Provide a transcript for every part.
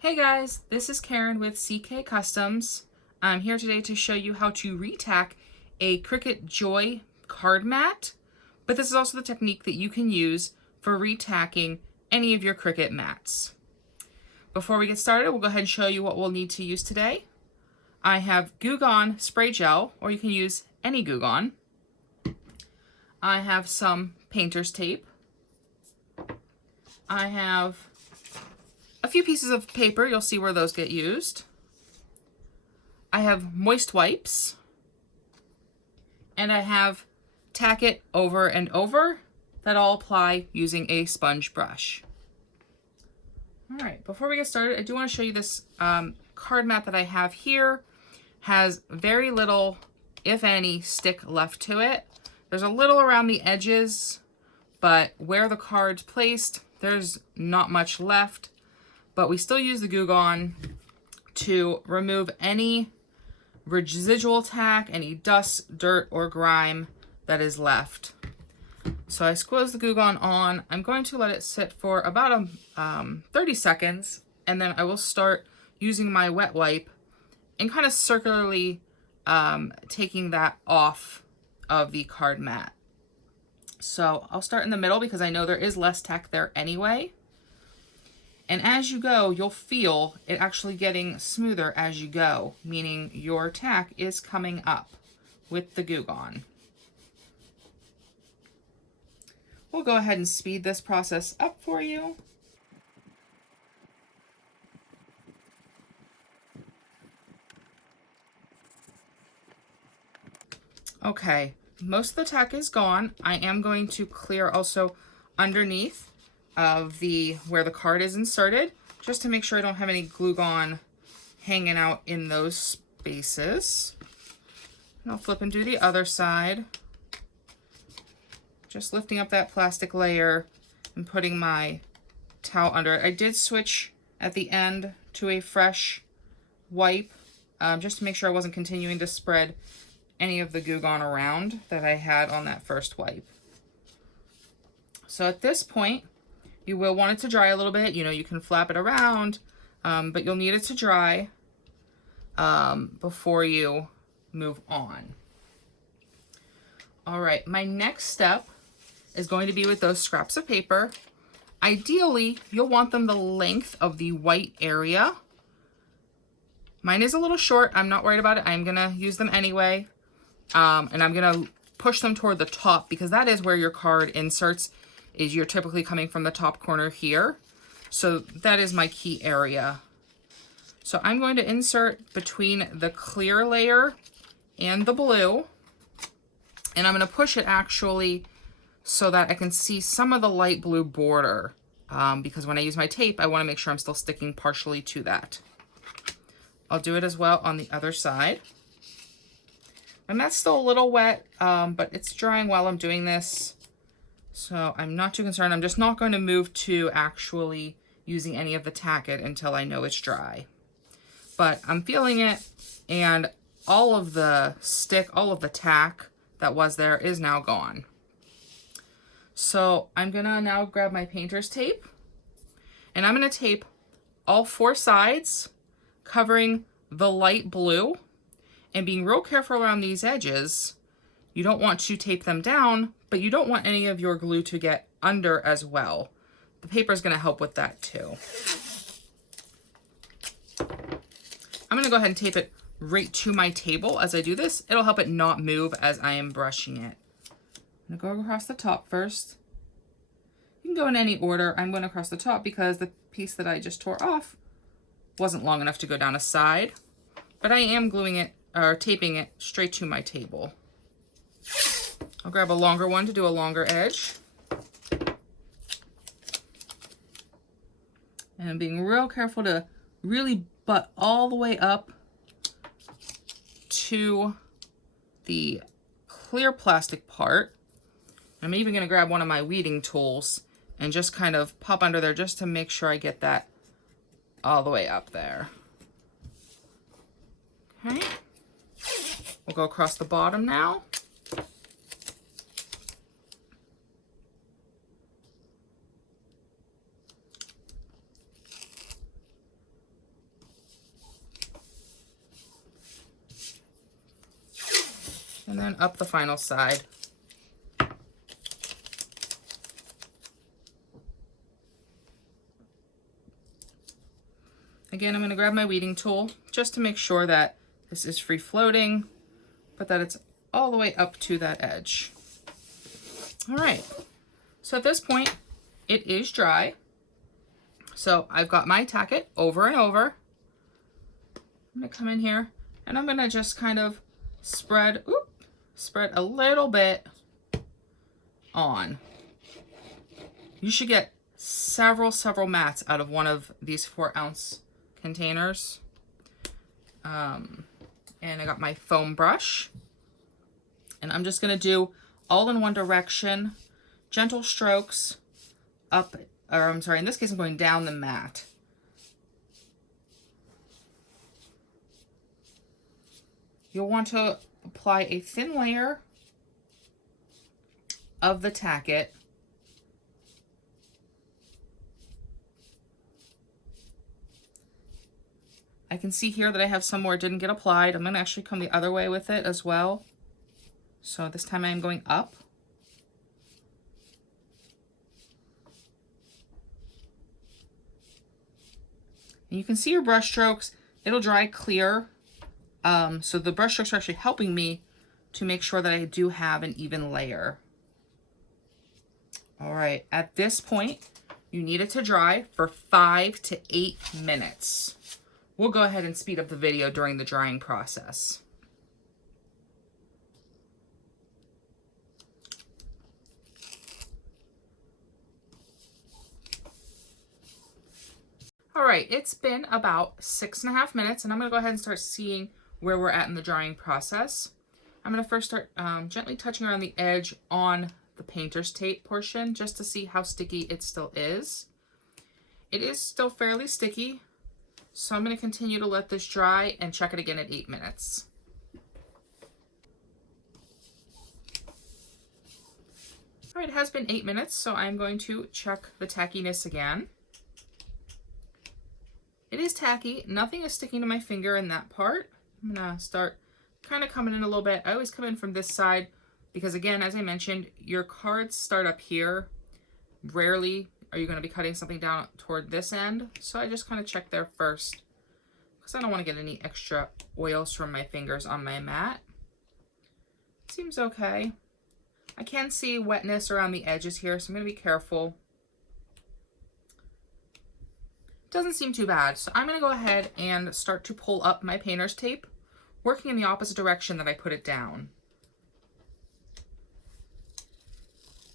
Hey guys, this is Karen with CK Customs. I'm here today to show you how to retack a Cricut Joy Card Mat, but this is also the technique that you can use for retacking any of your Cricut mats. Before we get started, we'll go ahead and show you what we'll need to use today. I have Goo Gone spray gel, or you can use any Goo Gone. I have some painter's tape. I have a few pieces of paper. You'll see where those get used. I have moist wipes. And I have tack it over and over that I'll apply using a sponge brush. All right, before we get started, I do want to show you this card mat that I have here. Has very little, if any, stick left to it. There's a little around the edges, but where the card's placed, there's not much left. But we still use the Goo Gone to remove any residual tack, any dust, dirt, or grime that is left. So I squeeze the Goo Gone on. I'm going to let it sit for about 30 seconds, and then I will start using my wet wipe and kind of circularly taking that off of the card mat. So I'll start in the middle because I know there is less tack there anyway. And as you go, you'll feel it actually getting smoother as you go, meaning your tack is coming up with the Goo Gone. We'll go ahead and speed this process up for you. Okay, most of the tack is gone. I am going to clear also underneath of where the card is inserted, just to make sure I don't have any Goo Gone hanging out in those spaces. And I'll flip and do the other side. Just lifting up that plastic layer and putting my towel under it. I did switch at the end to a fresh wipe, just to make sure I wasn't continuing to spread any of the Goo Gone around that I had on that first wipe. So at this point, you will want it to dry a little bit. You know, you can flap it around, but you'll need it to dry before you move on. All right, my next step is going to be with those scraps of paper. Ideally, you'll want them the length of the white area. Mine is a little short. I'm not worried about it. I'm gonna use them anyway. And I'm gonna push them toward the top because that is where your card inserts. Is you're typically coming from the top corner here. So that is my key area. So I'm going to insert between the clear layer and the blue. And I'm going to push it actually so that I can see some of the light blue border. Because when I use my tape, I want to make sure I'm still sticking partially to that. I'll do it as well on the other side. And that's still a little wet, but it's drying while I'm doing this. So I'm not too concerned. I'm just not going to move to actually using any of the tacket until I know it's dry. But I'm feeling it, and all of the stick, all of the tack that was there is now gone. So I'm gonna now grab my painter's tape, and I'm gonna tape all four sides, covering the light blue, and being real careful around these edges. You don't want to tape them down, but you don't want any of your glue to get under as well. The paper is going to help with that too. I'm going to go ahead and tape it right to my table as I do this. It'll help it not move as I am brushing it. I'm going to go across the top first. You can go in any order. I'm going across the top because the piece that I just tore off wasn't long enough to go down a side, but I am gluing it or taping it straight to my table. I'll grab a longer one to do a longer edge. And I'm being real careful to really butt all the way up to the clear plastic part. I'm even going to grab one of my weeding tools and just kind of pop under there just to make sure I get that all the way up there. Okay. We'll go across the bottom now. and then up the final side. Again, I'm going to grab my weeding tool just to make sure that this is free floating, but that it's all the way up to that edge. All right, so at this point, it is dry. So I've got my tacket over and over. I'm going to come in here and I'm going to just kind of spread a little bit on. You should get several mats out of one of these 4-ounce containers. And I got my foam brush, and I'm just going to do all in one direction, gentle strokes up, or I'm sorry, in this case I'm going down the mat. You'll want to apply a thin layer of the tacket I can see here that I have some where it didn't get applied. I'm going to actually come the other way with it as well. So this time I am going up. And you can see your brush strokes. It'll dry clear. So the brush strokes are actually helping me to make sure that I do have an even layer. All right, at this point, you need it to dry for 5 to 8 minutes. We'll go ahead and speed up the video during the drying process. All right, it's been about 6.5 minutes, and I'm gonna go ahead and start seeing where we're at in the drying process. I'm gonna first start gently touching around the edge on the painter's tape portion just to see how sticky it still is. It is still fairly sticky, so I'm going to continue to let this dry and check it again at 8 minutes. All right, it has been 8 minutes, so I'm going to check the tackiness again. It is tacky. Nothing is sticking to my finger in that part. I'm going to start kind of coming in a little bit. I always come in from this side because, again, as I mentioned, your cards start up here. Rarely are you going to be cutting something down toward this end. So I just kind of check there first because I don't want to get any extra oils from my fingers on my mat. Seems okay. I can see wetness around the edges here, so I'm going to be careful. Doesn't seem too bad. So I'm going to go ahead and start to pull up my painter's tape, working in the opposite direction that I put it down.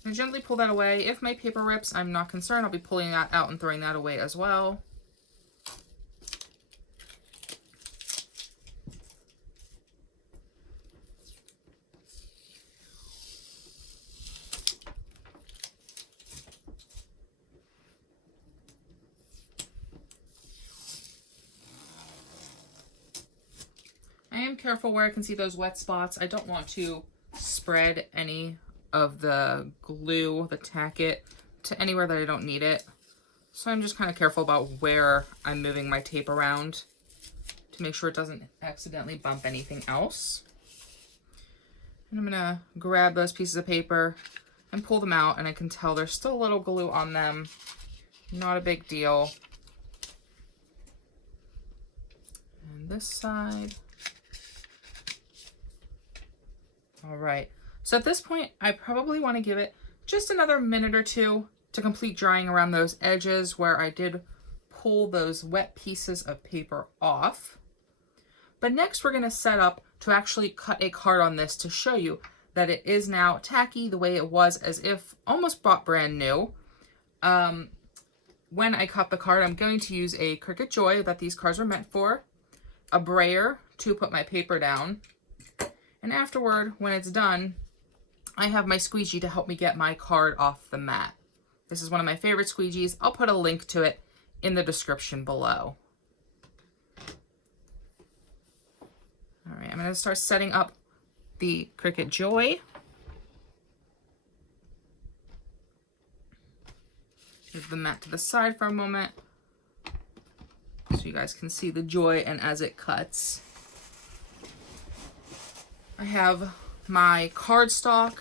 And gently pull that away. If my paper rips, I'm not concerned. I'll be pulling that out and throwing that away as well. I am careful where I can see those wet spots. I don't want to spread any of the glue, the tacket, to anywhere that I don't need it. So I'm just kind of careful about where I'm moving my tape around to make sure it doesn't accidentally bump anything else. And I'm gonna grab those pieces of paper and pull them out, and I can tell there's still a little glue on them. Not a big deal. And this side. All right. So at this point, I probably want to give it just another minute or two to complete drying around those edges where I did pull those wet pieces of paper off. But next we're going to set up to actually cut a card on this to show you that it is now tacky the way it was, as if almost bought brand new. When I cut the card, I'm going to use a Cricut Joy that these cards were meant for, a brayer to put my paper down, and afterward, when it's done, I have my squeegee to help me get my card off the mat. This is one of my favorite squeegees. I'll put a link to it in the description below. All right, I'm going to start setting up the Cricut Joy. Move the mat to the side for a moment so you guys can see the Joy and as it cuts. I have my cardstock.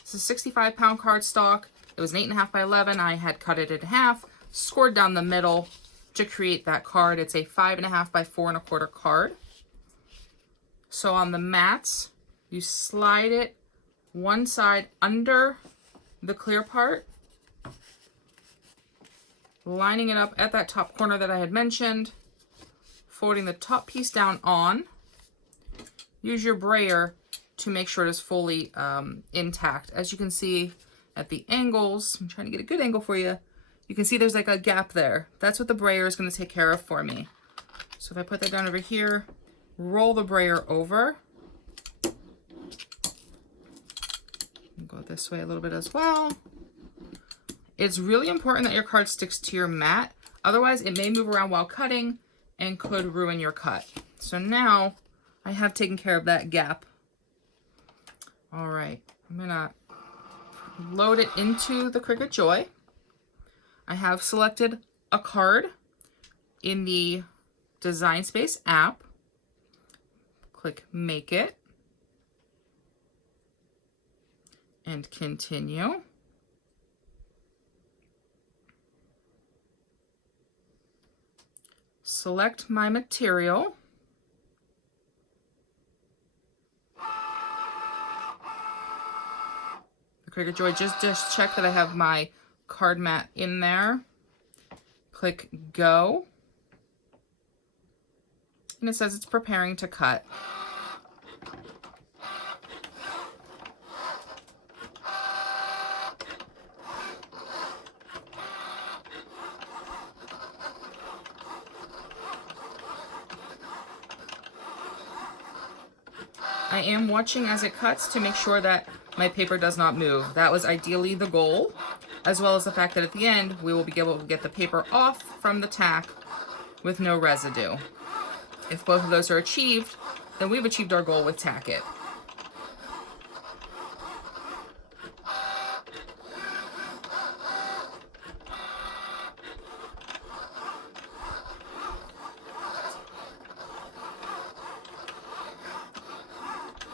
This is 65-pound cardstock. It was an 8.5 by 11. I had cut it in half, scored down the middle to create that card. It's a 5.5 by 4.25 card. So on the mats, you slide it one side under the clear part, lining it up at that top corner that I had mentioned, folding the top piece down on. Use your brayer to make sure it is fully intact. As you can see at the angles, I'm trying to get a good angle for you. You can see there's like a gap there. That's what the brayer is going to take care of for me. So if I put that down over here, roll the brayer over. Go this way a little bit as well. It's really important that your card sticks to your mat. Otherwise, it may move around while cutting and could ruin your cut. So now I have taken care of that gap. All right, I'm gonna load it into the Cricut Joy. I have selected a card in the Design Space app. Click Make It and continue. Select my material. The Cricut Joy just check that I have my card mat in there. Click Go. And it says it's preparing to cut. I am watching as it cuts to make sure that my paper does not move. That was ideally the goal, as well as the fact that at the end we will be able to get the paper off from the tack with no residue. If both of those are achieved, then we've achieved our goal with Tack It.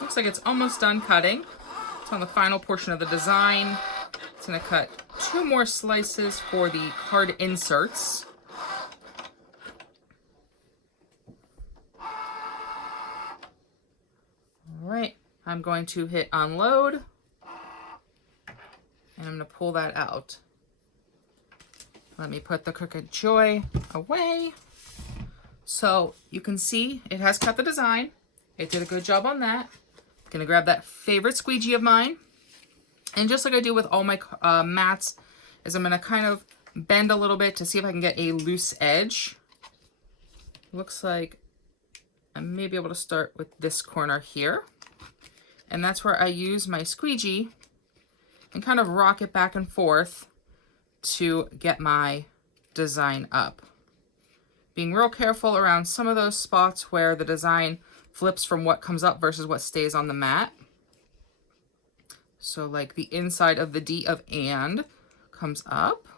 Looks like it's almost done cutting. It's on the final portion of the design. It's going to cut 2 more slices for the card inserts. Alright, I'm going to hit unload, and I'm going to pull that out. Let me put the Cricut Joy away. So you can see it has cut the design. It did a good job on that. I'm going to grab that favorite squeegee of mine, and just like I do with all my mats, is I'm going to kind of bend a little bit to see if I can get a loose edge. Looks like I may be able to start with this corner here. And that's where I use my squeegee and kind of rock it back and forth to get my design up. Being real careful around some of those spots where the design flips from what comes up versus what stays on the mat. So like the inside of the D of and comes up.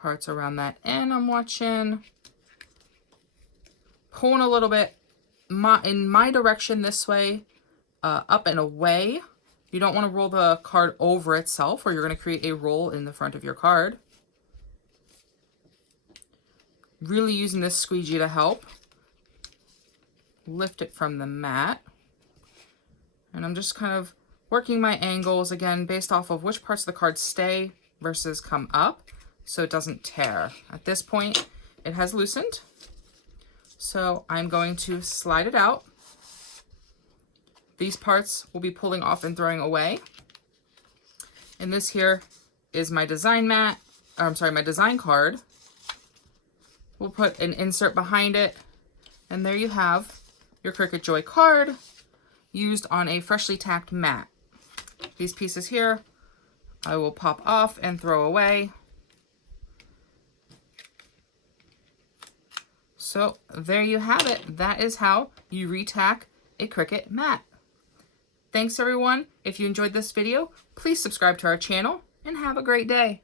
Parts around that N I'm watching. Pulling a little bit in my direction this way, up and away. You don't want to roll the card over itself, or you're going to create a roll in the front of your card. Really using this squeegee to help. Lift it from the mat. And I'm just kind of working my angles, again, based off of which parts of the card stay versus come up, so it doesn't tear. At this point, it has loosened. So I'm going to slide it out. These parts will be pulling off and throwing away. And this here is my design mat, or I'm sorry, my design card. We'll put an insert behind it. And there you have your Cricut Joy card used on a freshly tacked mat. These pieces here, I will pop off and throw away. So there you have it. That is how you retack a Cricut mat. Thanks everyone. If you enjoyed this video, please subscribe to our channel and have a great day.